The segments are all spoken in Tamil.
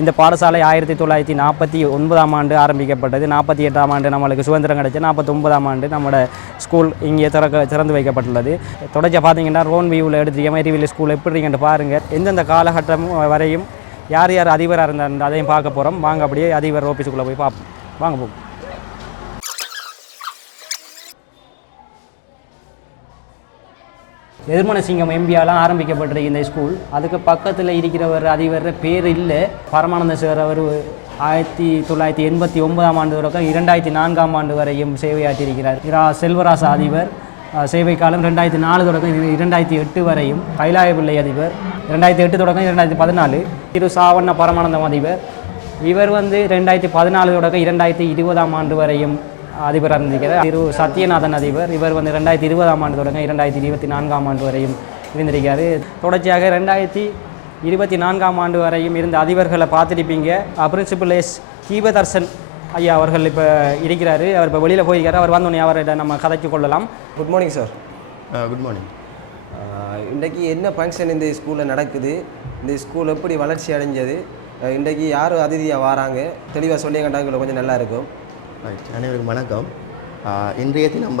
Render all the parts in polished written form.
இந்த பாடசாலை 1949ஆம் ஆண்டு ஆரம்பிக்கப்பட்டது. 48ஆம் ஆண்டு நம்மளுக்கு சுதந்திரம் கிடைச்சி 49ஆம் ஆண்டு நம்மளோட ஸ்கூல் இங்கே திறந்து வைக்கப்பட்டுள்ளது. தொடர்ச்சியாக பார்த்தீங்கன்னா ரோன் வியூவில் எடுத்து எம்ஐடிவில் ஸ்கூல் எப்படிங்கன்னு பாருங்கள். எந்தெந்த காலகட்டம் வரையும் யார் யார் அதிபராக இருந்தார் அதையும் பார்க்க போகிறோம். வாங்க அப்படியே அதிபர் ஆஃபீஸுக்குள்ளே போய் பார்ப்போம். வாங்க போகும். எதிர்மனசிங்கம் எம்பியாலாம் ஆரம்பிக்கப்பட்டிருக்கு இந்த ஸ்கூல். அதுக்கு பக்கத்தில் இருக்கிறவர் அதிபர் பேர் இல்லை. பரமானந்த சார் அவர் 1989ஆம் ஆண்டு தொடக்கம் 2004ஆம் ஆண்டு வரையும் சேவையாற்றியிருக்கிறார். செல்வராச அதிபர் சேவை காலம் 2004 தொடக்கம் 2008 வரையும். கைலாய பிள்ளை அதிபர் 2008 தொடக்கம் 2014. திரு சாவண்ண பரமானந்தம் அதிபர் இவர் 2014 தொடக்கம் 2020ஆம் ஆண்டு வரையும் அதிபராக இருந்திருக்கிறார். திரு சத்யநாதன் அதிபர் இவர் 2020ஆம் ஆண்டு தொடங்க 2024ஆம் ஆண்டு வரையும் இருந்திருக்காரு. தொடர்ச்சியாக 2024ஆம் ஆண்டு வரையும் இருந்த அதிபர்களை பார்த்துருப்பீங்க. பிரின்சிபல் எஸ் கீபதர்சன் ஐயா அவர்கள் இப்போ இருக்கிறாரு. அவர் இப்போ வெளியில் போயிருக்காரு. அவர் வந்தோடனே அவர்கிட்ட நம்ம கதைச்சு கொள்ளலாம். Good morning sir. Good morning. இன்றைக்கி என்ன ஃபங்க்ஷன் இந்த ஸ்கூலில் நடக்குது, இந்த ஸ்கூல் எப்படி வளர்ச்சி அடைஞ்சது, இன்றைக்கி யார் அதிதியாக வராங்க, தெளிவாக சொல்லி கண்டாங்க கொஞ்சம் நல்லாயிருக்கும். அனைவருக்கும் வணக்கம். இன்றைய தினம்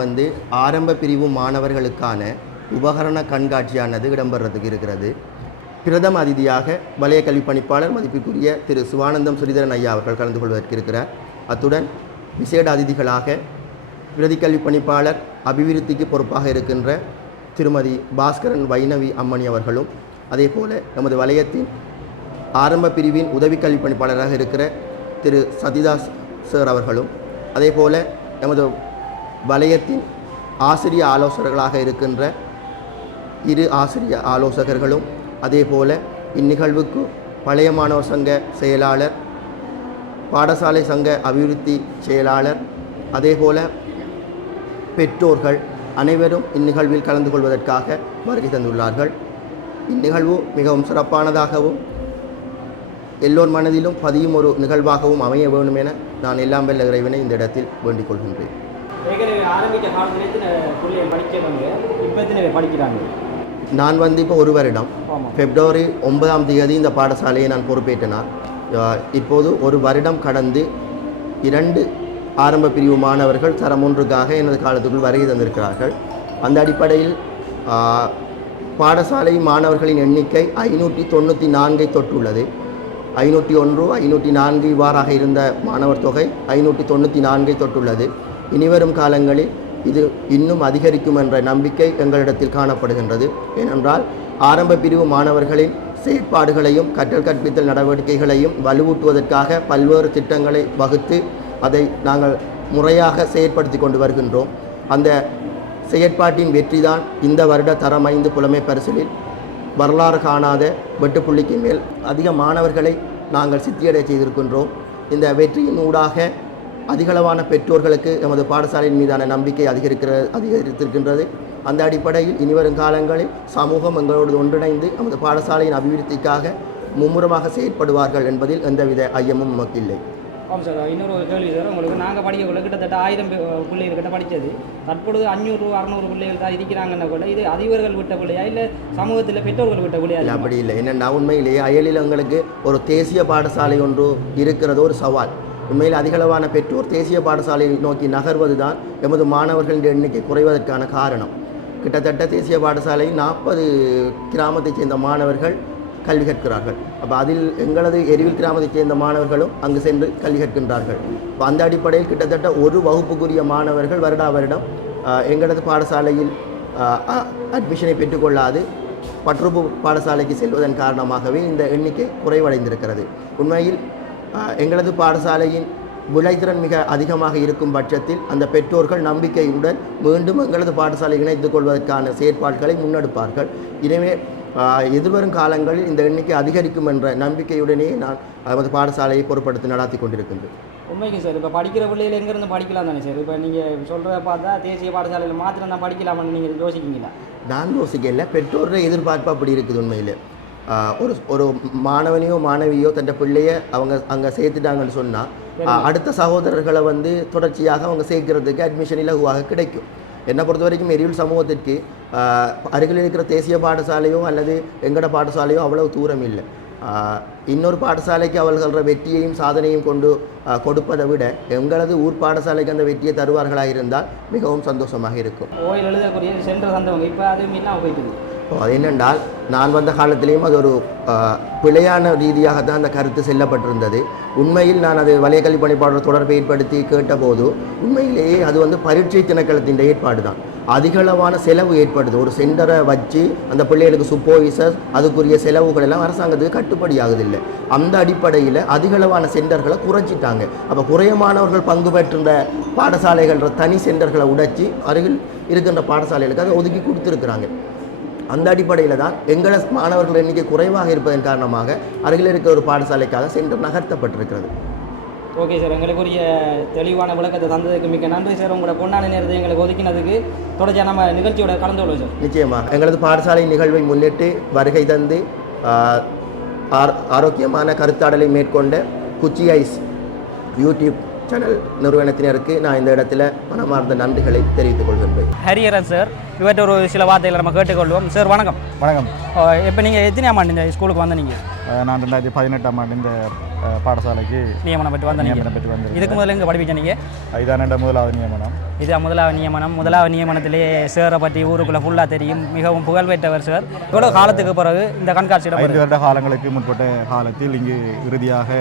ஆரம்ப பிரிவு மாணவர்களுக்கான உபகரண கண்காட்சியானது இடம்பெறதுக்கு இருக்கிறது. பிரதம அதிதியாக வலய கல்வி பணிப்பாளர் மதிப்பிற்குரிய திரு சிவானந்தம் ஸ்ரீதரன் ஐயா அவர்கள் கலந்து கொள்வதற்கு இருக்கிறார். அத்துடன் விசேட அதிதிகளாக பிரதி கல்வி பணிப்பாளர் அபிவிருத்திக்கு பொறுப்பாக இருக்கின்ற திருமதி பாஸ்கரன் வைணவி அம்மணி அவர்களும், அதே போல் நமது வலயத்தின் ஆரம்ப பிரிவின் உதவி கல்வி பணிப்பாளராக இருக்கிற திரு சதிதாஸ் சார் அவர்களும், அதே போல் நமது வலயத்தின் ஆசிரிய ஆலோசகர்களாக இருக்கின்ற இரு ஆசிரிய ஆலோசகர்களும், அதே போல் இந்நிகழ்வுக்கு பழைய மாணவர் சங்க செயலாளர், பாடசாலை சங்க அபிவிருத்தி செயலாளர், அதே போல் பெற்றோர்கள் அனைவரும் இந்நிகழ்வில் கலந்து கொள்வதற்காக வருகை தந்துள்ளார்கள். இந்நிகழ்வு மிகவும் சிறப்பானதாகவும் எல்லோர் மனதிலும் பதியும் ஒரு நிகழ்வாகவும் அமைய வேண்டும் என நான் எல்லாம் வல்ல இறைவனை இந்த இடத்தில் வேண்டிக் கொள்கின்றேன். நான் இப்போ ஒரு வருடம் பிப்ரவரி 9ஆம் தேதி இந்த பாடசாலையை நான் பொறுப்பேற்றனார். இப்போது ஒரு வருடம் கடந்து 2 ஆரம்ப பிரிவு மாணவர்கள் தரம் 1க்காக எனது காலத்துக்குள் வருகை தந்திருக்கிறார்கள். அந்த அடிப்படையில் பாடசாலை மாணவர்களின் எண்ணிக்கை 594 தொட்டுள்ளது. 501, 504 இவ்வாறாக இருந்த மாணவர் தொகை 594 தொட்டுள்ளது. இனிவரும் காலங்களில் இது இன்னும் அதிகரிக்கும் என்ற நம்பிக்கை எங்களிடத்தில் காணப்படுகின்றது. ஏனென்றால் ஆரம்ப பிரிவு மாணவர்களின் செயற்பாடுகளையும் கற்றல் கற்பித்தல் நடவடிக்கைகளையும் வலுவூட்டுவதற்காக பல்வேறு திட்டங்களை வகுத்து அதை நாங்கள் முறையாக செயற்படுத்தி கொண்டு வருகின்றோம். அந்த செயற்பாட்டின் வெற்றிதான் இந்த வருட தரம் 5 புலமை பரிசிலில் வரலாறு காணாத வெட்டுப்புள்ளிக்கு மேல் அதிக மாணவர்களை நாங்கள் சித்தியடை செய்திருக்கின்றோம். இந்த வெற்றியின் ஊடாக அதிகளவான பெற்றோர்களுக்கு எமது பாடசாலையின் மீதான நம்பிக்கை அதிகரித்திருக்கின்றது. அந்த அடிப்படையில் இனிவரும் காலங்களில் சமூகம் எங்களோடு ஒன்றிணைந்து நமது பாடசாலையின் அபிவிருத்திக்காக மும்முரமாக செயற்படுவார்கள் என்பதில் எந்தவித ஐயமும் நமக்கு இல்லை. ஆமாம் சார். இன்னொரு கேள்வி சார், உங்களுக்கு நாங்கள் படிக்கக்குள்ள கிட்டத்தட்ட 1000 பிள்ளைகள் கிட்ட படித்தது. தற்பொழுது 500, 600 பிள்ளைகள் தான் இருக்கிறாங்கன்னா கூட இது அதிபர்கள் விட்ட பிள்ளையா இல்லை சமூகத்தில் பெற்றோர்கள் விட்ட பிள்ளையா? இல்லை, அப்படி இல்லை. என்னென்னா உண்மையிலேயே அயலில் எங்களுக்கு ஒரு தேசிய பாடசாலை ஒன்று இருக்கிறது ஒரு சவால். உண்மையில் அதிகளவான பெற்றோர் தேசிய பாடசாலையை நோக்கி நகர்வது தான் எமது மாணவர்களின் எண்ணிக்கை குறைவதற்கான காரணம். கிட்டத்தட்ட தேசிய பாடசாலையில் 40 கிராமத்தைச் சேர்ந்த மாணவர்கள் கல்வி கற்கிறார்கள். அப்போ அதில் எங்களது எரிவில் கிராமத்தைச் சேர்ந்த மாணவர்களும் அங்கு சென்று கல்வி கற்கின்றார்கள். இப்போ அந்த அடிப்படையில் கிட்டத்தட்ட ஒரு வகுப்புக்குரிய மாணவர்கள் வருடம் எங்களது பாடசாலையில் அட்மிஷனை பெற்றுக்கொள்ளாது பற்றுப்பு பாடசாலைக்கு செல்வதன் காரணமாகவே இந்த எண்ணிக்கை குறைவடைந்திருக்கிறது. உண்மையில் எங்களது பாடசாலையின் விளைத்திறன் மிக அதிகமாக இருக்கும் பட்சத்தில் அந்த பெற்றோர்கள் நம்பிக்கையுடன் மீண்டும் எங்களது பாடசாலை இணைத்துக் கொள்வதற்கான செயற்பாடுகளை முன்னெடுப்பார்கள். எனவே எதிர்வரும் காலங்களில் இந்த எண்ணிக்கை அதிகரிக்கும் என்ற நம்பிக்கையுடனே நான் நமது பாடசாலையை பொறுப்படுத்தி நடாத்தி கொண்டிருக்கின்றேன். உண்மைக்கு சார், இப்போ படிக்கிற பிள்ளைகள் எங்கேருந்து படிக்கலாம் தானே சார்? இப்போ நீங்கள் சொல்கிறத பார்த்தா தேசிய பாடசாலையில் மாத்திரம் தான் படிக்கலாம்னு நீங்கள் யோசிக்கிங்களா? நான் யோசிக்கல, பெற்றோருடைய எதிர்பார்ப்பு அப்படி இருக்குது. உண்மையில் ஒரு மாணவனையோ மாணவியோ தன் பிள்ளையை அவங்க அங்கே சேர்த்துட்டாங்கன்னு சொன்னால் அடுத்த சகோதரர்களை தொடர்ச்சியாக அவங்க சேர்க்கிறதுக்கு அட்மிஷன் இலகுவாக கிடைக்கும். என்னை பொறுத்த வரைக்கும் எரிவில் சமூகத்திற்கு அருகில் இருக்கிற தேசிய பாடசாலையோ அல்லது எங்கட பாடசாலையோ அவ்வளவு தூரம் இல்லை. இன்னொரு பாடசாலைக்கு அவர்கள வெற்றியையும் சாதனையும் கொண்டு கொடுப்பதை விட எங்களது ஊர் பாடசாலைக்கு அந்த வெற்றியை தருவார்களாக இருந்தால் மிகவும் சந்தோஷமாக இருக்கும். ஓயில் எழுதக்கூடிய சென்று தந்தவங்க இப்போ அது மீனா போயிட்டு அது என்னென்றால் நான் வந்த காலத்திலேயும் அது ஒரு பிழையான ரீதியாக தான் அந்த கருத்து செல்லப்பட்டிருந்தது. உண்மையில் நான் அது வலய கல்வி பணிப்பாளர் தொடர்பை ஏற்படுத்தி கேட்டபோது உண்மையிலேயே அது பரீட்சை திணைக்களத்தின் ஏற்பாடு தான். அதிகளவான செலவு ஏற்படுது. ஒரு சென்டரை வச்சு அந்த பிள்ளைகளுக்கு சூப்பர்வைசர் அதுக்குரிய செலவுகள் எல்லாம் அரசாங்கத்துக்கு கட்டுப்படியாகுதில்லை. அந்த அடிப்படையில் அதிகளவான சென்டர்களை குறைச்சிட்டாங்க. அப்போ குறையமானவர்கள் பங்கு பெற்றிருந்த பாடசாலைகள் தனி சென்டர்களை உடைச்சி அருகில் இருக்கின்ற பாடசாலைகளுக்கு அதை ஒதுக்கி கொடுத்துருக்குறாங்க. அந்த அடிப்படையில் தான் எங்கள மாணவர்கள் எண்ணிக்கை குறைவாக இருப்பதன் காரணமாக அருகில் இருக்கிற ஒரு பாடசாலைக்காக சென்டர் நகர்த்தப்பட்டிருக்கிறது. ஓகே சார், எங்களுக்குரிய தெளிவான விளக்கத்தை தந்ததுக்கு மிக்க நன்றி சார். உங்களோட பொன்னான நேரத்தை எங்களுக்கு ஒதுக்கினதுக்கு தொடர்ச்சியாக நம்ம நிகழ்ச்சியோட கலந்து கொள்வோம் சார். நிச்சயமாக எங்களது பாடசாலை நிகழ்வை முன்னிட்டு வருகை தந்து ஆரோக்கியமான கருத்தாடலை மேற்கொண்ட குச்சி ஐஸ் யூடியூப் சேனல் நிறுவனத்தினருக்கு நான் இந்த இடத்துல மனமார்ந்த நன்றிகளை தெரிவித்துக் கொள்கின்றேன். ஹரியரன் சார், இவற்றை ஒரு சில வார்த்தைகளை நம்ம கேட்டுக்கொள்வோம் சார். வணக்கம். வணக்கம். இப்போ நீங்கள் எத்தனையாம் ஆண்டு இந்த ஸ்கூலுக்கு வந்து நீங்கள்? நான் 2018ஆம் ஆண்டு இந்த பாடசாலைக்கு நியமனம் பெற்று வந்தேன். இதுக்கு முதல்ல எங்கே படிப்பிக்க நீங்கள்? இதான் முதலாவது நியமனம். இதுதான் முதலாவது நியமனம். முதலாவது நியமனத்திலேயே சாரை பற்றி ஊருக்குள்ளே ஃபுல்லாக தெரியும். மிகவும் புகழ்பெற்றவர் சார். இவ்வளோ காலத்துக்கு பிறகு இந்த கண்காட்சியிடம் 5 வருட காலங்களுக்கு முற்பட்ட காலத்தில் இங்கு இறுதியாக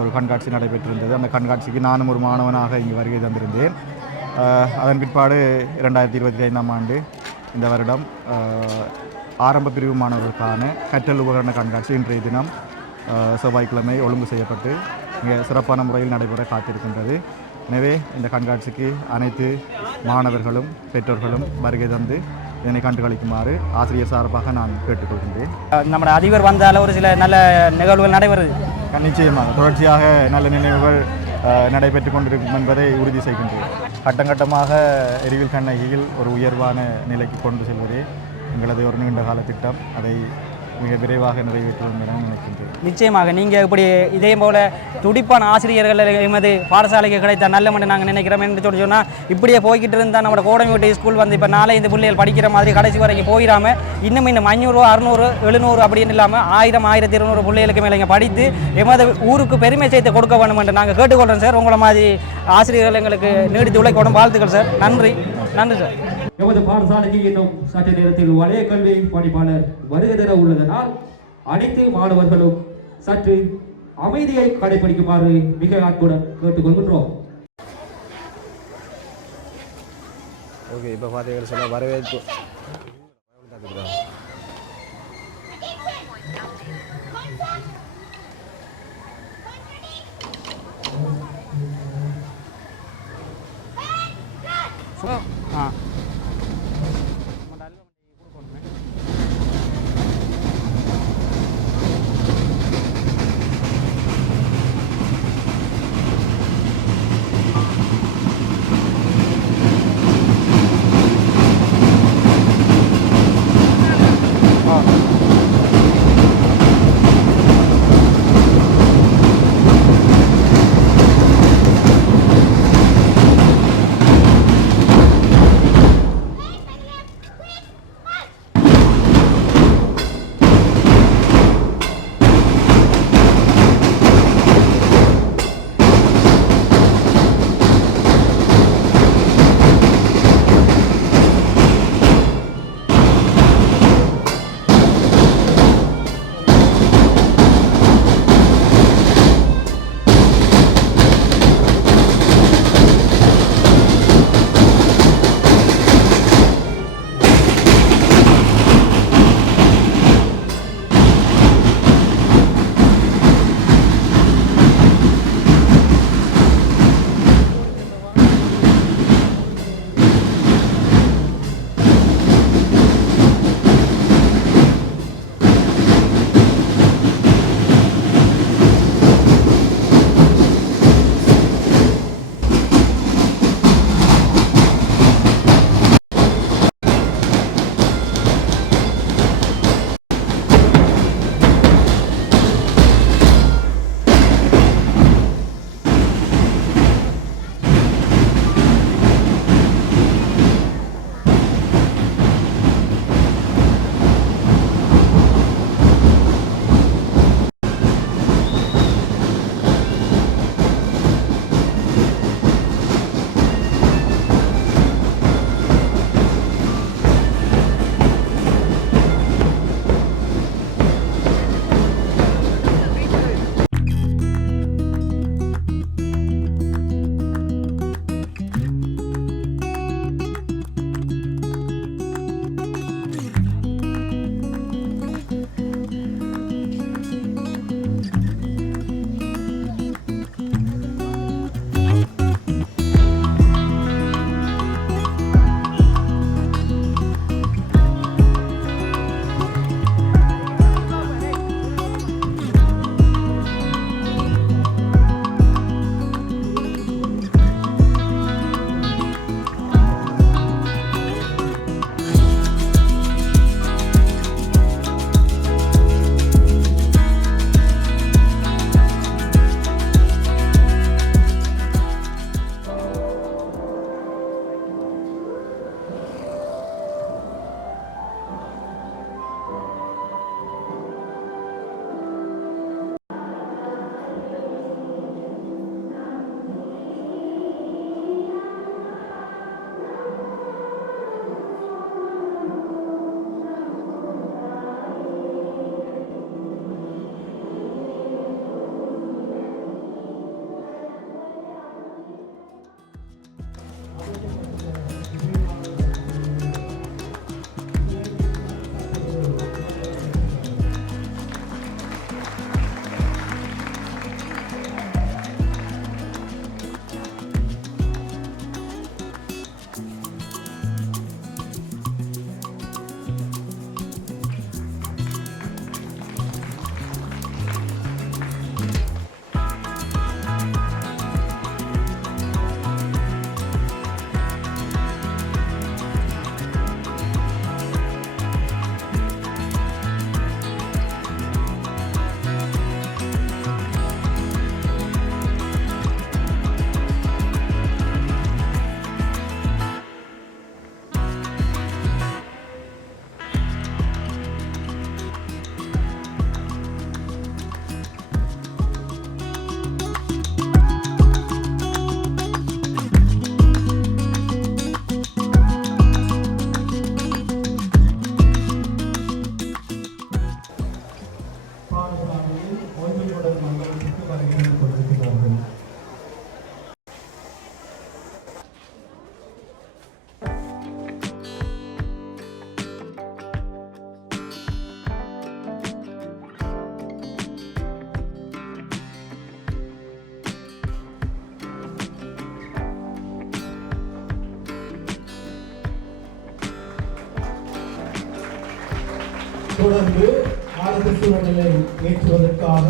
ஒரு கண்காட்சி நடைபெற்றிருந்தது. அந்த கண்காட்சிக்கு நானும் ஒரு மாணவனாக இங்கு வருகை தந்திருந்தேன். அதன் பிற்பாடு 2025ஆம் ஆண்டு இந்த வருடம் ஆரம்ப பிரிவு மாணவர்களுக்கான கற்றல் உபகரண கண்காட்சி இன்றைய தினம் செவ்வாய்க்கிழமை ஒழுங்கு செய்யப்பட்டு இங்கே சிறப்பான முறையில் நடைபெற காத்திருக்கின்றது. எனவே இந்த கண்காட்சிக்கு அனைத்து மாணவர்களும் பெற்றோர்களும் வருகை தந்து இதனை கண்டுகளிக்குமாறு ஆசிரியர் சார்பாக நான் கேட்டுக்கொள்கின்றேன். நம்ம அதிபர் வந்தால் ஒரு சில நல்ல நிகழ்வுகள் நடைபெறுது. நிச்சயமாக தொடர்ச்சியாக நல்ல நினைவுகள் நடைபெற்று கொண்டிருக்கும் என்பதை உறுதி செய்கின்றேன். கட்டங்கட்டமாக எரிவில் கண்ணகியில் ஒரு உயர்வான நிலைக்கு கொண்டு செல்வதே எங்களது ஒரு நீண்ட கால திட்டம். அதை மிக விரைவாக நிறைவேற்றுவோம் என நினைக்கின்றேன். நிச்சயமாக நீங்கள் இப்படி இதே போல் துடிப்பான ஆசிரியர்கள் எமது பாடசாலைக்கு கிடைத்த நல்ல மண்டு நாங்கள் நினைக்கிறோம் என்று சொன்னால் இப்படியே போய்கிட்டு இருந்தால் நம்மளோட கோடமியூட்டி ஸ்கூல் வந்து இப்போ 4-5 பிள்ளைகள் படிக்கிற மாதிரி கடைசி வரைக்கும் போயிடாமல் இன்னும் 500, 600, 700 அப்படின்னு இல்லாமல் 1000, 1200 பிள்ளைகளுக்கு மேலே இங்கே படித்து எமது ஊருக்கு பெருமை சேர்த்து கொடுக்க வேண்டும் என்று நாங்கள் கேட்டுக்கொள்கிறோம் சார். உங்களை மாதிரி ஆசிரியர்கள் எங்களுக்கு நீடித்து உழைக்கணும். வாழ்த்துக்கள் சார். நன்றி சார். எமது பாடசாலைக்கு இன்னும் சற்று நேரத்தில் வலய கல்வி பணிப்பாளர் வருகை தர உள்ளதனால் அனைத்து மாணவர்களும் சற்று அமைதியை கடைபிடிக்குமாறு மிக அன்புடன் கேட்டுக்கொள்கின்றோம். ஓகே, இப்போ பார்த்தீங்கன்னு சொன்னால் வரவேற்பு தொடர்ந்து ஆனந்த சூழலை ஏற்றுவதற்காக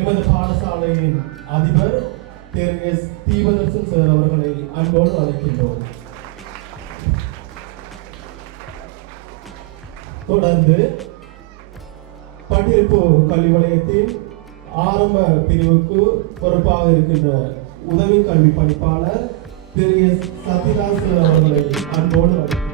எமது பாடசாலையின் அதிபர் திரு எஸ் தீபதர்சன் சார் அவர்களை அன்போடு அழைக்கின்றோம். தொடர்ந்து பட்டிருப்பு கல்வி வலயத்தின் ஆரம்ப பிரிவுக்கு பொறுப்பாக இருக்கின்ற உதவி கல்வி பணிப்பாளர் திரு எஸ் சத்யராஜ் அவர்களை அன்போடு அழைக்கின்றோம்.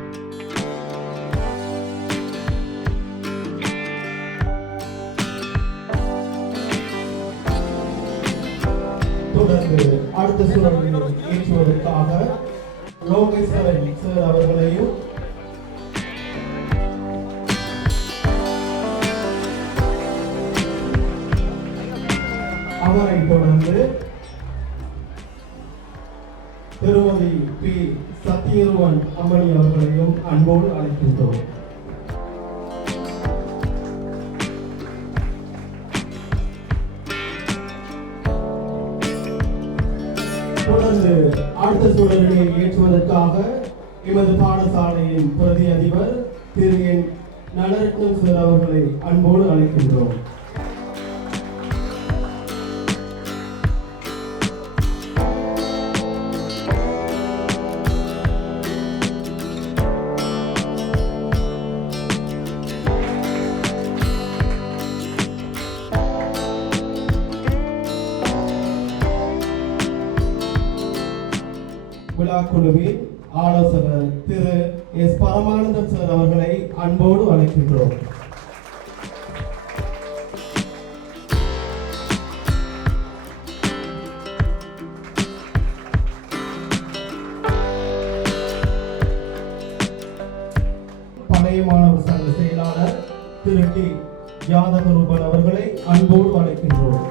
தொடர்ந்து அடுத்த சூழலில் ஏற்றுவதற்காக லோகேஸ்வரன் சார் அவர்களையும் அவரை தொடர்ந்து திருமதி பி சத்யருவன் அம்மணி அவர்களையும் அன்போடு அழைக்கின்றோம். தொடர்ந்து அடுத்த சூழலினை ஏற்றுவதற்காக எமது பாடசாலையின் பிரதி அதிபர் திரு என் நலரத்னம் சார் அவர்களை அன்போடு அழைக்கின்றோம். விழா குழுவின் ஆலோசகர் திரு எஸ் பரமானந்தம் சார் அவர்களை அன்போடு அழைக்கின்றோம். பழைய மாணவர் சங்க செயலாளர் திரு டி யாதவரூபன் அவர்களை அன்போடு அழைக்கின்றோம்.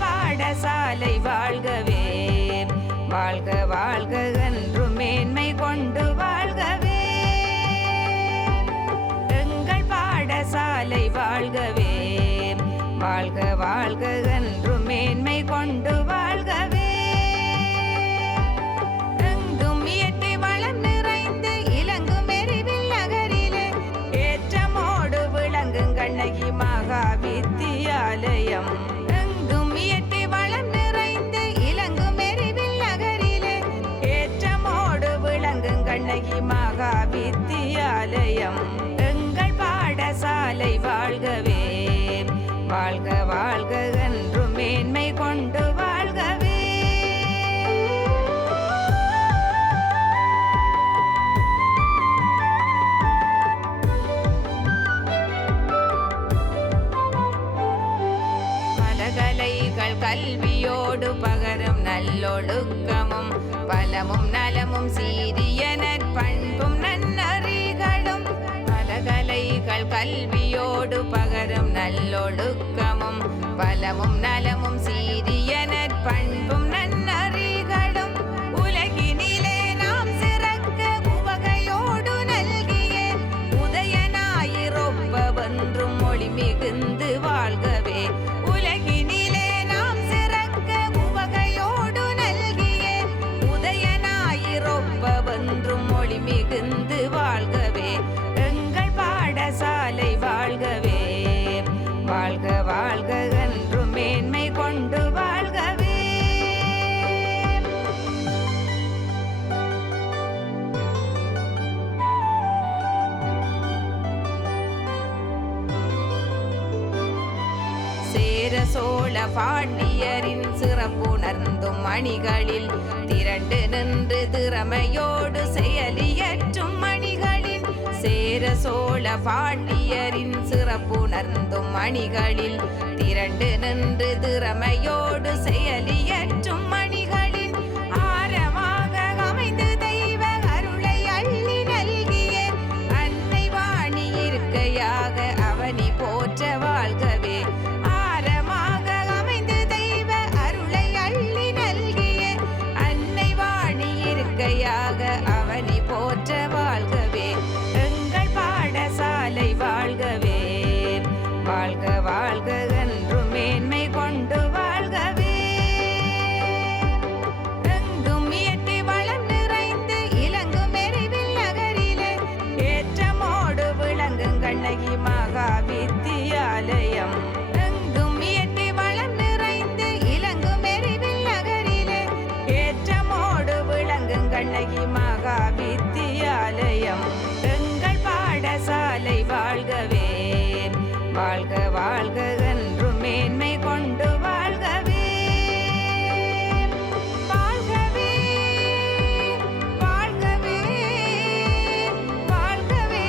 பாடசாலை வாழ்கவே, வாழ்க வாழ்க என்றும் மேன்மை கொண்டு வாழ்கவே. எங்கள் பாடசாலை வாழ்கவே, வாழ்க வாழ்க என்றும் மேன்மை கொண்டு வாழ்கவே. எங்கும் இயற்கை வளம் நிறைந்து இலங்கும் எரிவில் நகரிலே ஏற்றமோடு விளங்கும் கண்ணகி மகாவி வித்தியாலயம். எங்கள் பாடசாலை வாழ்கவே, வாழ்க வாழ்க என்றும் மேன்மை கொண்டு வாழ்கவே. பலகலைகள் கல்வியோடு பகரும் நல்லொழுக்கமும் பலமும் நலமும் சீரிய நற்பண்பும் நன்னறிகளும். பலகலைகள் கல்வியோடு பகரும் நல்லொழுக்கமும் பலமும் நலமும் சீரிய நற்பண்பும் நன்னறிகளும். உலகினிலே நாம் சிறக்க உவகையோடு நல்கிய உதயனாயிரொப்பவென்றும் மொழி மிகுந்து வாழ்கவே. உலகினிலே நாம் சிறக்க உவகையோடு நல்கிய உதயனாயிரொப்பவென்றும் மொழி மிகுந்து வாழ்கவே. எங்கள் பாடசாலை வாழ்கவே, வாழ்க வாழ்க என்றும் மேன்மை கொண்டு வாழ்கவே. சேர சோழ பாண்டியரின் சிறப்புணர்ந்தும் மணிகளில் திரண்டு நின்று திறமையோடு செயலியற்றும் மணிகளில். சேர சோழ பாண்டியரின் சிறப்புணர்ந்தும் மணிகளில் திரண்டு நின்று திறமையோடு செயலியற்றும் மணிகளில். ஆரமாக அமைந்து தெய்வ அருளை அள்ளி நல்கிய அன்னை வாணி இருக்கையாக அவனி போற்ற வாழ்கவே. ஆரமாக அமைந்து தெய்வ அருளை அள்ளி நல்கிய அன்னை வாணி இருக்கையாக அவனி போற்ற வாழ்கவே. எங்கள் பாடசாலை வாழ்கவே, வாழ்க வாழ்க என்றும் மேன்மை கொண்டு வாழ்கவே. எங்கும் இயற்கை வளம் நிறைந்து இலங்கும் எரிவில் நகரிலே ஏற்றமோடு விளங்கும் கண்ணகி மகா வித்தியாலயம். எங்கும் இயற்கை வளம் நிறைந்து இலங்கும் எரிவில் நகரிலே ஏற்றமோடு விளங்கும் கண்ணகி மகா வித்தியாலயம். எங்கள் பாடசாலை வாழ்கவே, வாழ்க வாழ்க என்றும் மேன்மை கொண்டு வாழ்கவே. வாழ்கவே, வாழ்கவே, வாழ்கவே.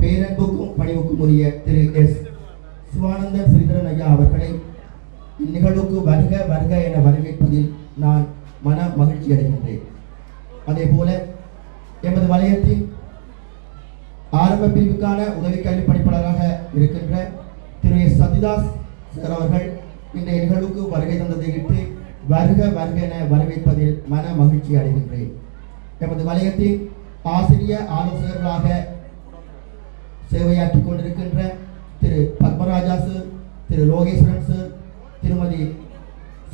பேரன்புக்கும் பணிவுக்கும் உரிய திரு எஸ். சிவானந்தன் ஸ்ரீதரன் ஐயா அவர்களை இந்நிகழ்வுக்கு வருக வருக என வரவேற்பதில் நான் மன மகிழ்ச்சி அடைகின்றேன். அதே போல எமது வலயத்தின் ஆரம்ப பிரிவுக்கான உதவி கல்வி பணிப்பாளராக இருக்கின்ற திரு எஸ். சத்யதாஸ் சார் அவர்கள் இந்த நிகழ்வுக்கு வருகை தந்ததையிட்டு வருக வருக என வரவேற்பதில் மன மகிழ்ச்சி அடைகின்றேன். எமது வலயத்தின் ஆசிரிய ஆலோசகர்களாக சேவையாற்றிக் கொண்டிருக்கின்ற திரு பத்மராஜா சார், திரு லோகேஸ்வரன் சார், திருமதி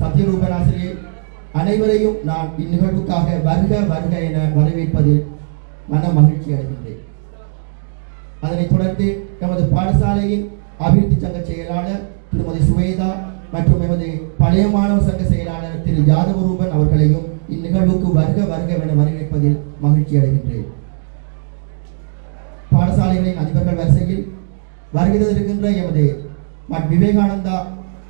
சத்யரூபன் ஆசிரியர் அனைவரையும் நான் இந்நிகழ்வுக்காக வருக வருக என வரவேற்பதில் மன மகிழ்ச்சி அடைகின்றேன். அதனைத் தொடர்ந்து எமது பாடசாலையின் அபிவிருத்தி சங்க செயலாளர் திருமதி சுவேதா மற்றும் எமது பழைய மாணவர் சங்க செயலாளர் திரு யாதவரூபன் அவர்களையும் இந்நிகழ்வுக்கு வருக வருக என வரவேற்பதில் மகிழ்ச்சி அடைகின்றேன். பாடசாலைகளின் அதிபர்கள் வரிசையில் வருகை தந்திருக்கின்ற எமது விவேகானந்தா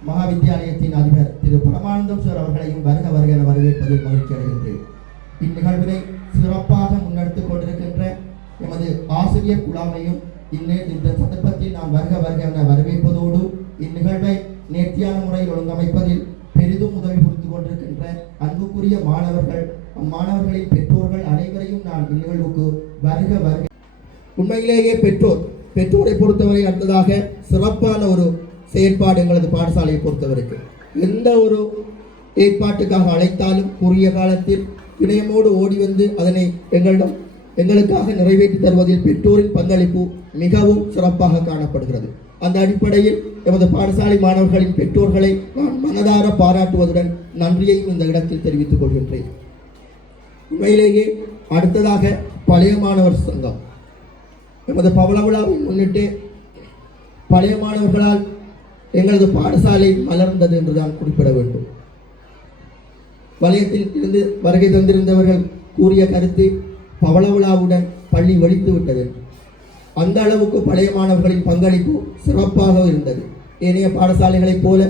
மகா வித்தியாலயத்தின் அதிபர் திரு பரமானந்தம் சார் அவர்களையும் வருக வருக என வரவேற்பதில் மகிழ்ச்சி அடைகின்றேன். இந்நிகழ்வினை சிறப்பாக முன்னெடுத்துக் கொண்டிருக்கின்ற எமது ஆசிரியர் குழாமையும் இந்த சந்தர்ப்பத்தில் நான் வருக வருக என வரவேற்பதோடு இந்நிகழ்வை நேர்த்தியான முறையில் ஒழுங்கமைப்பதில் பெரிதும் உதவி புரிந்து கொண்டிருக்கின்ற அன்புக்குரிய மாணவர்கள், அம்மாணவர்களின் பெற்றோர்கள் அனைவரையும் நான் இந்நிகழ்வுக்கு வருக வருக. உண்மையிலேயே பெற்றோரை பொறுத்தவரை அடுத்ததாக சிறப்பான ஒரு செயற்பாடு எங்களது பாடசாலையை பொறுத்தவரைக்கு எந்த ஒரு ஏற்பாட்டுக்காக அழைத்தாலும் குறுகிய காலத்தில் இணையமோடு ஓடி வந்து அதனை எங்களுக்காக நிறைவேற்றி தருவதில் பெற்றோரின் பங்களிப்பு மிகவும் சிறப்பாக காணப்படுகிறது. அந்த அடிப்படையில் எமது பாடசாலை மாணவர்களின் பெற்றோர்களை நான் மனதார பாராட்டுவதுடன் நன்றியையும் இந்த இடத்தில் தெரிவித்துக் கொள்கின்றேன். உண்மையிலேயே அடுத்ததாக பழைய மாணவர் சங்கம் எமது பவள விழாவை முன்னிட்டு பழைய மாணவர்களால் எங்களது பாடசாலை மலர்ந்தது என்றுதான் குறிப்பிட வேண்டும். வலயத்தில் இருந்து வருகை தந்திருந்தவர்கள் கூறிய கருத்து பவள விழாவுடன் பள்ளி வெடித்து விட்டது. அந்த அளவுக்கு பழைய மாணவர்களின் பங்களிப்பு சிறப்பாக இருந்தது. ஏனைய பாடசாலைகளைப் போல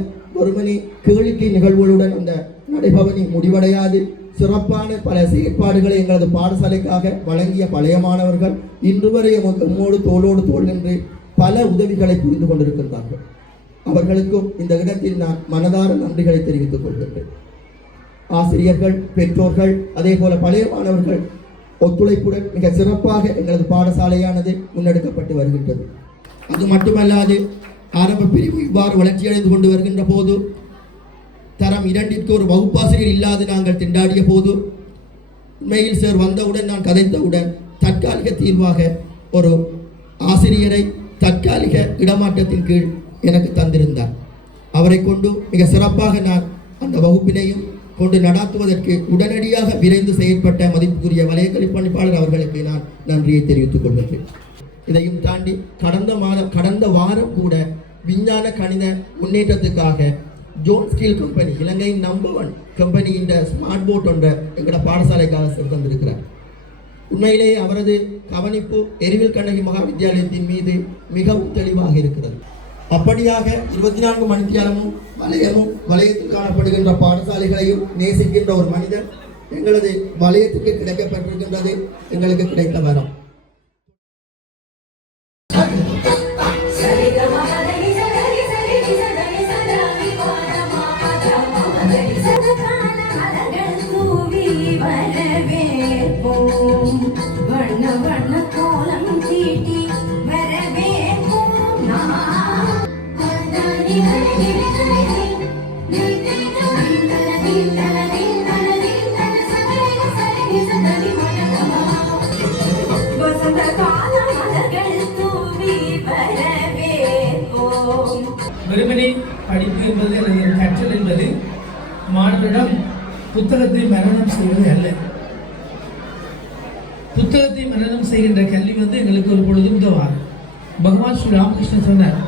ஒருமனி கேளிக்கை நிகழ்வுகளுடன் அந்த நடைபவனி முடிவடையாது. சிறப்பான பல செயற்பாடுகளை எங்களது பாடசாலைக்காக வழங்கிய பழைய மாணவர்கள் இன்று வரை எம்மோடு தோளோடு தோள் நின்று பல உதவிகளை புரிந்து கொண்டிருக்கின்றார்கள். அவர்களுக்கும் இந்த இடத்தில் நான் மனதார நன்றிகளை தெரிவித்துக் கொள்கின்றேன். ஆசிரியர்கள், பெற்றோர்கள், அதே போல பழைய மாணவர்கள் ஒத்துழைப்புடன் மிக சிறப்பாக எங்களது பாடசாலையானது முன்னெடுக்கப்பட்டு வருகின்றது. அது மட்டுமல்லாது ஆரம்ப பிரிவு இவ்வாறு வளர்ச்சியடைந்து கொண்டு வருகின்ற போது தரம் 2ற்கு ஒரு வகுப்பாசிரியர் இல்லாது நாங்கள் திண்டாடிய போது உண்மையில் சார் வந்தவுடன் நான் கதைத்தவுடன் தற்காலிக தீர்வாக ஒரு ஆசிரியரை தற்காலிக இடமாற்றத்தின் கீழ் எனக்கு தந்திருந்தார். அவரை கொண்டு மிக சிறப்பாக நான் அந்த வகுப்பினையும் கொண்டு நடாத்துவதற்கு உடனடியாக விரைந்து செயற்பட்ட மதிப்புக்குரிய வலய கல்விப்பணிப்பாளர் அவர்களுக்கு நான் நன்றியை தெரிவித்துக் கொள்கிறேன். இதையும் தாண்டி கடந்த வாரம் கூட விஞ்ஞான கணித முன்னேற்றத்துக்காக ஜோன் ஸ்கில் கம்பெனி, இலங்கையின் நம்பர் 1 கம்பெனி இந்த ஸ்மார்ட் போர்ட் ஒன்றை எங்களோட பாடசாலைக்காக தந்திருக்கிறார். உண்மையிலேயே அவரது கவனிப்பு எரிவில் கண்ணகி மகா வித்தியாலயத்தின் மீது மிகவும் தெளிவாக இருக்கிறது. அப்படியாக 24 மணித்தியாலமும் வலயத்தில் காணப்படுகின்ற பாடசாலைகளையும் நேசிக்கின்ற ஒரு மனிதர் எங்களது வலயத்துக்கு கிடைக்கப்பட்டிருக்கின்றது எங்களுக்கு கிடைத்த வரம். வெறுமனே படிப்பு என்பது அல்லது கற்றல் என்பது மாணவரிடம் புத்தகத்தை மரணம் செய்வது அல்ல. புத்தகத்தை மரணம் செய்கின்ற கல்வி எங்களுக்கு ஒரு பொழுதும் உதவாது. பகவான் ஸ்ரீ ராமகிருஷ்ணன் சொன்னார்,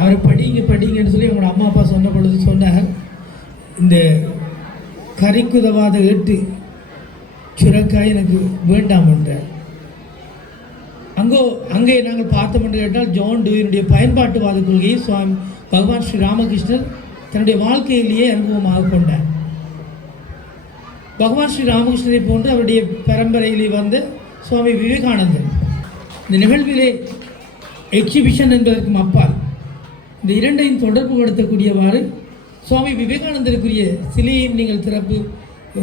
அவரை படிங்கன்னு சொல்லி அவங்களோட அம்மா அப்பா சொன்ன பொழுது சொன்னார், இந்த கறிக்குதவாத 8 சுரக்காய் எனக்கு வேண்டாம் என்றார். அங்கே நாங்கள் பார்த்தோம் என்று கேட்டால் ஜான் டூயினுடைய பயன்பாட்டுவாத கொள்கையை சுவாமி பகவான் ஸ்ரீ ராமகிருஷ்ணர் தன்னுடைய வாழ்க்கையிலேயே அனுபவமாக கொண்டார். பகவான் ஸ்ரீ ராமகிருஷ்ணரை போன்று அவருடைய பரம்பரையிலே வந்த சுவாமி விவேகானந்தர் இந்த நிகழ்விலே எக்ஸிபிஷன் என்பதற்கும் அப்பால் இந்த இரண்டையும் தொடர்பு படுத்தக்கூடியவாறு சுவாமி விவேகானந்தருக்குரிய சிலையையும் நீங்கள் திறப்பு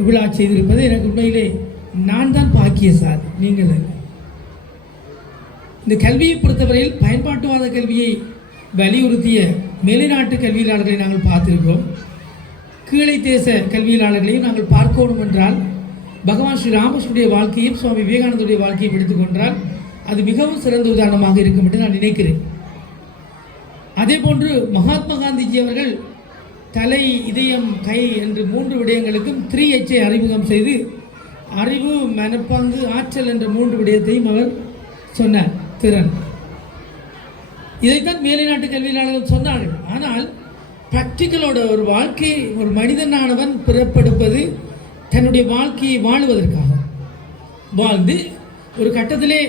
விழா செய்திருப்பது எனக்கு உண்மையிலே நான் தான் பாக்கியசாலி. நீங்கள் இந்த கல்வியை பொறுத்தவரையில் பயன்பாட்டுவாத கல்வியை வலியுறுத்திய மேலைநாட்டு கல்வியாளர்களை நாங்கள் பார்த்திருக்கிறோம். கீழை தேச கல்வியாளர்களையும் நாங்கள் பார்க்கணும் என்றால் பகவான் ஸ்ரீ ராமகிருஷ்ணனுடைய வாழ்க்கையும் சுவாமி விவேகானந்தருடைய வாழ்க்கையும் எடுத்துக்கொண்டால் அது மிகவும் சிறந்த உதாரணமாக இருக்கும் என்று நான் நினைக்கிறேன். அதே போன்று மகாத்மா காந்திஜி அவர்கள் தலை, இதயம், கை என்று 3 விடயங்களுக்கும் 3H அறிமுகம் செய்து அறிவு, மனப்பாங்கு, ஆற்றல் என்ற 3 விடயத்தையும் அவர் சொன்னார். திறன், இதைத்தான் மேலைநாட்டு கல்வியாளர்கள் சொன்னார்கள். ஆனால் பிராக்டிக்கலோட ஒரு வாழ்க்கை, ஒரு மனிதனானவன் பிறப்பெடுப்பது தன்னுடைய வாழ்க்கையை வாழுவதற்காக. வாழ்ந்து ஒரு கட்டத்திலே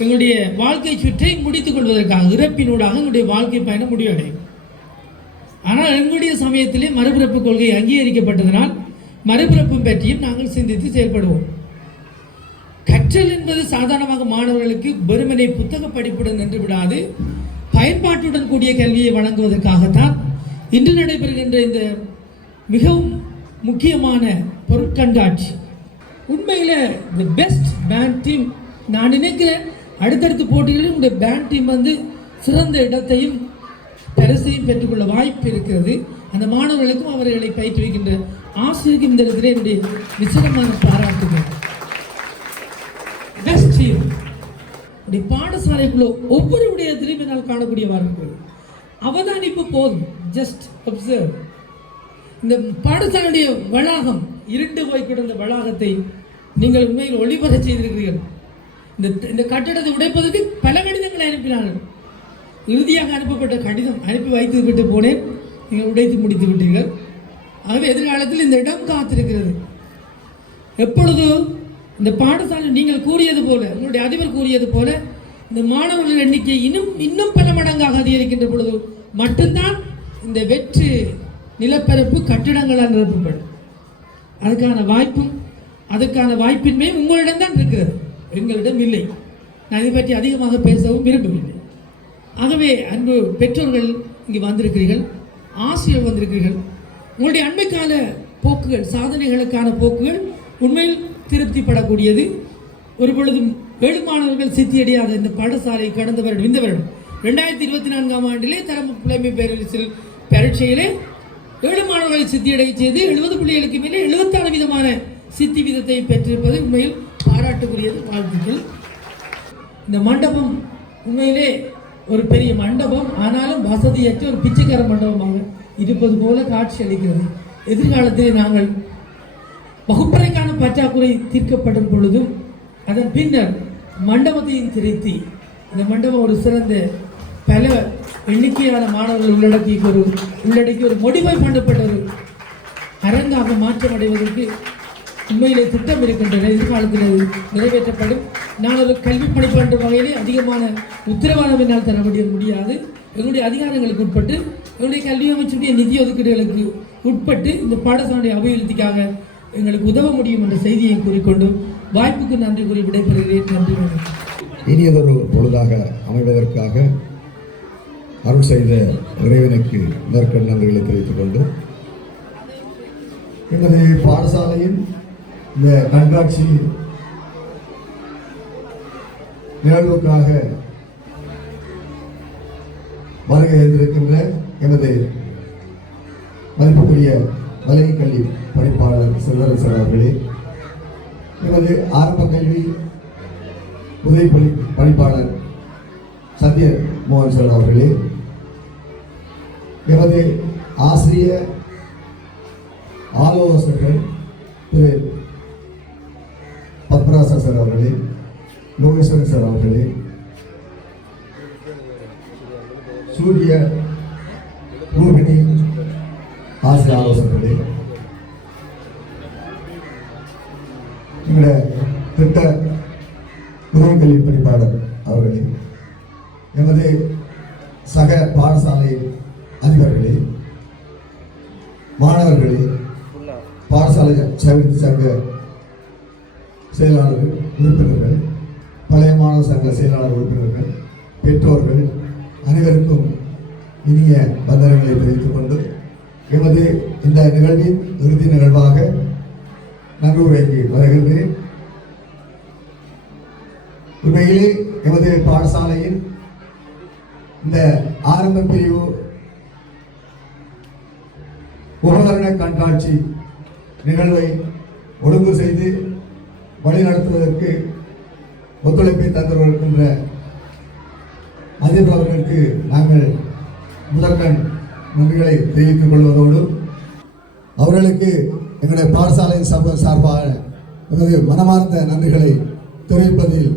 எங்களுடைய வாழ்க்கை சுற்றை முடித்துக் கொள்வதற்காக, இறப்பினூடாக எங்களுடைய வாழ்க்கை பயணம் முடிவடையும். ஆனால் எங்களுடைய சமயத்திலே மறுபிறப்பு கொள்கை அங்கீகரிக்கப்பட்டதனால் மறுபிறப்பு பற்றியும் நாங்கள் சிந்தித்து செயல்படுவோம். கற்றல் என்பது சாதாரணமாக மாணவர்களுக்கு வெறுமனை புத்தக படிப்புடன் நின்று விடாது, பயன்பாட்டுடன் கூடிய கல்வியை வழங்குவதற்காகத்தான் இன்று நடைபெறுகின்ற இந்த மிகவும் முக்கியமான பொருட்கண்காட்சி. உண்மையில் தி பெஸ்ட் பேண்ட் டீம், நான் நினைக்கிறேன் அடுத்தடுத்த போட்டிகளில் உங்களுடைய பேண்ட் டீம் சிறந்த இடத்தையும் பரிசையும் பெற்றுக்கொள்ள வாய்ப்பு இருக்கிறது. அந்த மாணவர்களுக்கும் அவர்களை பயிற்றுவிக்கின்ற ஆசிரியருக்கும் இந்த இடத்துல என்னுடைய நிச்சயமான பாராட்டுகள். பெஸ்ட் டீம் பாடசாலைக்குள்ள ஒவ்வொரு விடயத்திலையும் என்னால் காணக்கூடியவாறு இருக்கிறது. அவதானிப்பு போதும், ஜஸ்ட் அப்சர்வ். இந்த பாடசாலையுடைய வளாகம், இருண்டு போய் கிடந்த வளாகத்தை நீங்கள் உண்மையில் ஒளிபர செய்திருக்கிறீர்கள். இந்த கட்டடத்தை உடைப்பதற்கு பல கடிதங்களை அனுப்பினார்கள். இறுதியாக அனுப்பப்பட்ட கடிதம் அனுப்பி வைத்து விட்டு போனேன், நீங்கள் உடைத்து முடித்து விட்டீர்கள். ஆகவே எதிர்காலத்தில் இந்த இடம் காத்திருக்கிறது. எப்பொழுது இந்த பாடசாலை நீங்கள் கூறியது போல, உங்களுடைய அதிபர் கூறியது போல, இந்த மாணவர்கள் எண்ணிக்கை இன்னும் பல மடங்காக அதிகரிக்கின்ற பொழுது மட்டும்தான் இந்த வெற்று நிலப்பரப்பு கட்டிடங்களால் நிரப்பப்படும். அதுக்கான வாய்ப்பின்மையும் உங்களிடம்தான் இருக்கிறது, எங்களிடம் இல்லை. நான் இதை பற்றி அதிகமாக பேசவும் விரும்பவில்லை. ஆகவே அன்பு பெற்றோர்கள் இங்கே வந்திருக்கிறீர்கள், ஆசிரியர் வந்திருக்கிறீர்கள். உங்களுடைய அண்மைக்கால போக்குகள், சாதனைகளுக்கான போக்குகள் உண்மையில் திருப்திப்படக்கூடியது. ஒரு பொழுதும் 7 மாணவர்கள் சித்தியடையாத இந்த பாடசாலை கடந்த வருடம், இந்த வருடம் 2024ஆம் ஆண்டிலே தரம் புலமை பேரரசில் பரீட்சையிலே 7 மாணவர்களை சித்தியடைய செய்து 70 புள்ளிகளுக்கு மேலே 76% சித்தி வீதத்தை பெற்றிருப்பது உண்மையில் பாராட்டுக்குரியது. வாழ்த்துக்கள். இந்த மண்டபம் உண்மையிலே ஒரு பெரிய மண்டபம், ஆனாலும் வசதியற்ற ஒரு பிச்சைக்கார மண்டபமாக இருப்பது போல காட்சி அளிக்கிறது. எதிர்காலத்தில் நாங்கள் வகுப்பறைக்கான பற்றாக்குறை தீர்க்கப்படும் பொழுதும் அதன் பின்னர் மண்டபத்தையும் திருத்தி இந்த மண்டபம் ஒரு சிறந்த பல எண்ணிக்கையான மாணவர்கள் உள்ளடக்கி ஒரு மொடிஃபை பண்ணப்பட்ட ஒரு அரங்காக மாற்றமடைவதற்கு உண்மையிலே திட்டம் இருக்கின்றன. எதிர்காலத்தில் அது நிறைவேற்றப்படும். நான் ஒரு கல்வி பணிப்பாண்டு வகையிலே அதிகமான உத்தரவாதம் என்னால் தர முடியாது. எங்களுடைய அதிகாரங்களுக்கு உட்பட்டு, எங்களுடைய கல்வி அமைச்சுடைய நிதி ஒதுக்கீடுகளுக்கு உட்பட்டு இந்த பாடசாலை அபிவிருத்திக்காக எங்களுக்கு உதவ முடியும் என்ற செய்தியை கூறிக்கொண்டு வாய்ப்புக்கு நன்றி கூறி விடைபெறுகிறேன். நன்றி. இனியதொரு பொழுதாக அமைவதற்காக அருள் செய்த இறைவனுக்கு மேற்கொண்ட நன்றிகளை தெரிவித்துக் கொண்டு எமது பாடசாலையின் இந்த கண்காட்சி நிகழ்வுக்காக வருகை இருக்கின்ற எமது மதிப்புக்குரிய வலய கல்வி பணிப்பாளர் செல்வரசன் சார் அவர்களே, எமது ஆரம்ப கல்வி உதவி பணிப்பாளர் சத்ய மோகன் சார் அவர்களே, எமது ஆசிரியர் ஆலோசகர்கள் திரு பத்மராசா சார் அவர்களே, லோகேஸ்வரன் சார் அவர்களே, சூரிய ரூபிணி ஆசிரியர் ஆலோசகர்களே, எங்களுடைய திட்ட உதவி கல்வி பணிப்பாளர் அவர்களே, எமது சக பாடசாலை அதிபர்களே, மாணவர்களே, பாடசாலை சேவை சங்க செயலாளர்கள் உறுப்பினர்கள், பழைய மாணவர் சங்க செயலாளர் உறுப்பினர்கள், பெற்றோர்கள் அனைவருக்கும் இனிய வந்தனங்களை தெரிவித்துக் கொண்டு எமது இந்த நிகழ்வின் இறுதி நிகழ்வாக நன்றியுரைக்கு வருகின்றேன். உண்மையிலே எமது பாடசாலையின் இந்த ஆரம்ப பிரிவு உபகரண கண்காட்சி நிகழ்வை ஒழுங்கு செய்து வழிநடத்துவதற்கு ஒத்துழைப்பை தந்திருக்கின்ற அதிபர் அவர்களுக்கு நாங்கள் முதற்கண் நன்றிகளை தெரிவித்துக் கொள்வதோடு அவர்களுக்கு எங்களுடைய பாடசாலையின் சார்பாக மனமார்ந்த நன்றிகளை தெரிவிப்பதில்